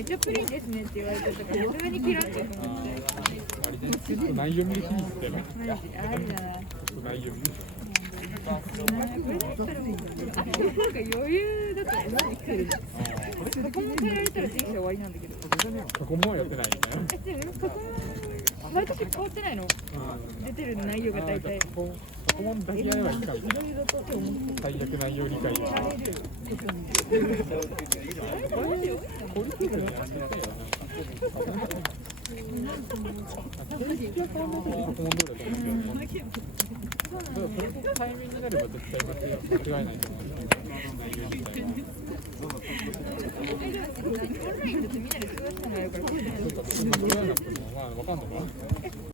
めっちゃプリンですねって言われてたから、さすがに嫌ってと思って。内容見る気にしてね。マジあるじゃない。内容見る。これだったらもう、なんか余裕だったら何来るの。過去問変えられたら人生終わりなんだけど。過去問はやってないよね。でも過去問毎年変わってないの？出てる内容が大体。過去問だけやればいいかみたいな。最悪内容理解は。法律でやってたよ。それと対面になれば絶対間違いないと思う。内容自体は。オンラインだってみんなで通話しながらやるから。そうか、別に間違いなくてもまあわかんのかな。